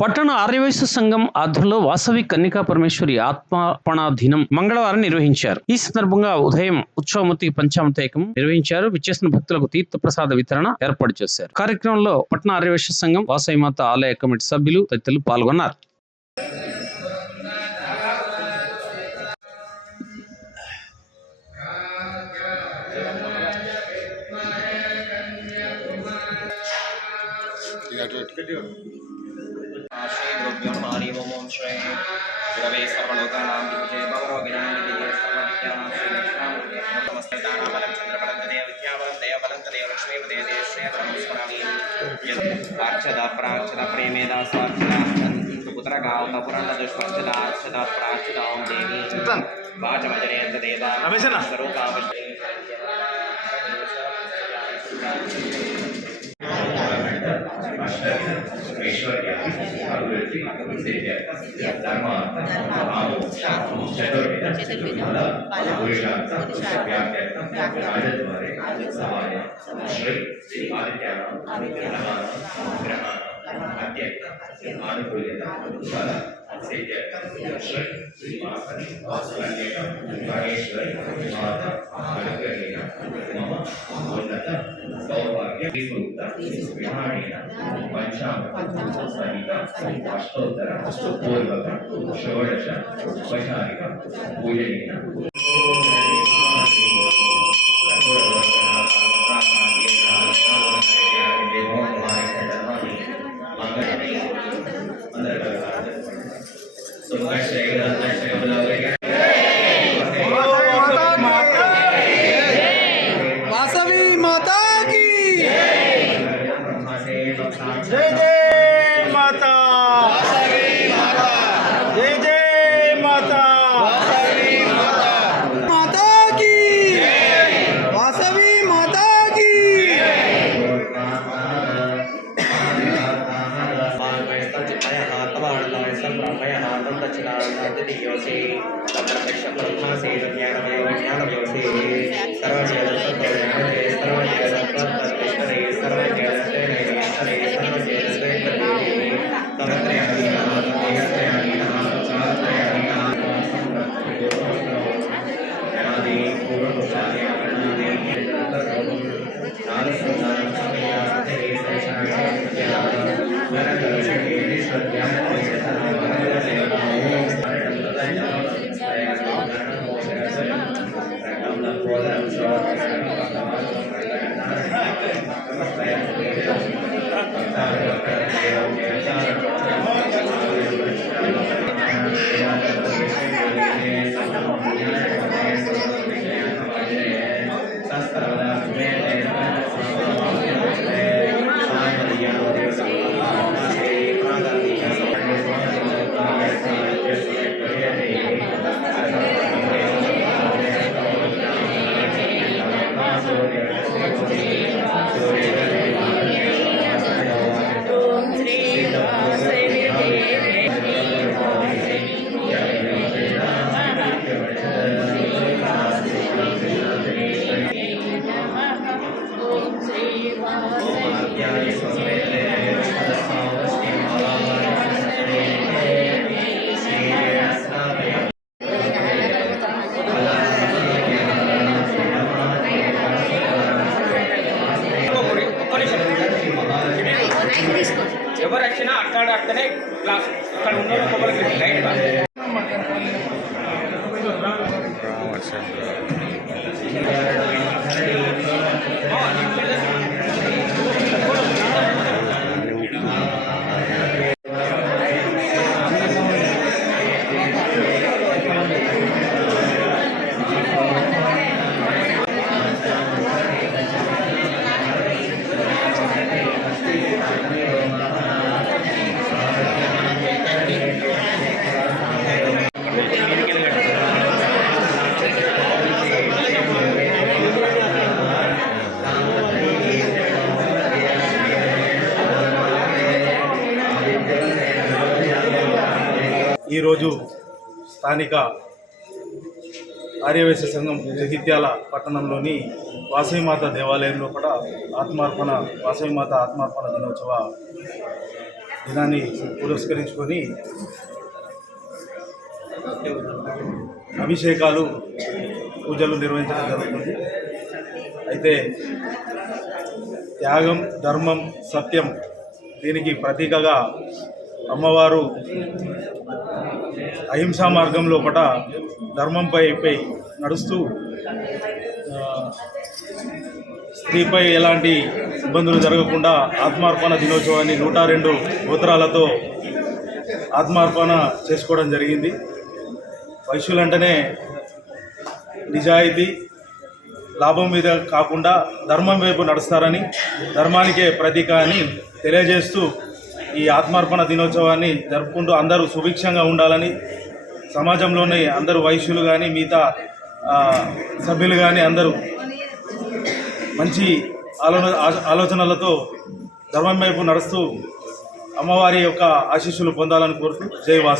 పట్టణ ఆర్యవైశ్య సంఘం ఆధ్వర్యంలో వాసవి కన్నికా పరమేశ్వరి ఆత్మార్పణ దినం మంగళవారం నిర్వహించారు. ఈ సందర్భంగా ఉదయం ఉత్సవమూర్తికి పంచామృతేకం నిర్వహించారు. విచ్చేసిన భక్తులకు తీర్థ ప్రసాద వితరణ ఏర్పాటు చేశారు. కార్యక్రమంలో పట్టణ ఆర్యవైశ్య సంఘం వాసవి మాత ఆలయ కమిటీ సభ్యులు తదితరులు పాల్గొన్నారు. गुरवे सर्वलोकानां विजये भवरोगिणां विजये सर्वविद्यानां श्रीलक्ष्मीमूर्ते नमस्कृतानां बलं चन्द्रबलं तदेव विद्याबलं देवबलं तदेव लक्ष्मीपदे देश्रेयधर्मस्मरामि अर्चदा प्रार्चदा प्रेमेदा स्वार्चदा पुत्रगावता पुराणदुष्पर्चदा अर्चदा प्रार्चदा ओं देवी वाचमजनेन्द्र देवा स्वरूपावश्ये ऐश्वर्य अभिवृद्धि धर्म चतुर्विध पुरुषार्थ व्याप्यर्थ राजद्वारे समाय श्री आदित्यानां ग्रहाणां अत्यक्त अनुकूल्यता फल सिद्ध्यर्थ श्री वासवी महेश्वरी माता अनुग्रहेण मम उन्नत सौभाग्य विमुक्त विहारेण पंचामृत सहित अष्टोत्तर पूर्वक षोडश उपचारिक पूजनेन वासवी माता की जय जय माता, वासवी माता जय जय माता, वासवी माता माता की वासवी माता की ఎవరు వచ్చినా అక్కడే క్లాస్ అక్కడ ఉన్న కొబ్బరికి లైట్ ఈరోజు స్థానిక ఆర్యవైశ్య సంఘం జగిత్యాల పట్టణంలోని వాసవిమాత దేవాలయంలో కూడా వాసవిమాత ఆత్మార్పణ దినోత్సవ దినాన్ని పురస్కరించుకొని అభిషేకాలు పూజలు నిర్వహించడం జరుగుతుంది. అయితే త్యాగం, ధర్మం, సత్యం దీనికి ప్రతీకగా అమ్మవారు అహింసా మార్గంలో ధర్మంపై నడుస్తూ స్త్రీపై ఎలాంటి ఇబ్బందులు జరగకుండా ఆత్మార్పణ దినోత్సవాన్ని 102 గోత్రాలతో ఆత్మార్పణ చేసుకోవడం జరిగింది. వైశ్యులంటేనే నిజాయితీ, లాభం మీద కాకుండా ధర్మం వైపు నడుస్తారని, ధర్మానికే ప్రతీక అని తెలియజేస్తూ ఈ ఆత్మార్పణ దినోత్సవాన్ని జరుపుకుంటూ అందరూ సుభిక్షంగా ఉండాలని, సమాజంలోని అందరూ వైశ్యులు కానీ మిగతా సభ్యులు కానీ అందరూ మంచి ఆలోచనలతో ధర్మం వైపు నడుస్తూ అమ్మవారి యొక్క ఆశీస్సులు పొందాలని కోరుతూ జై వాసవి.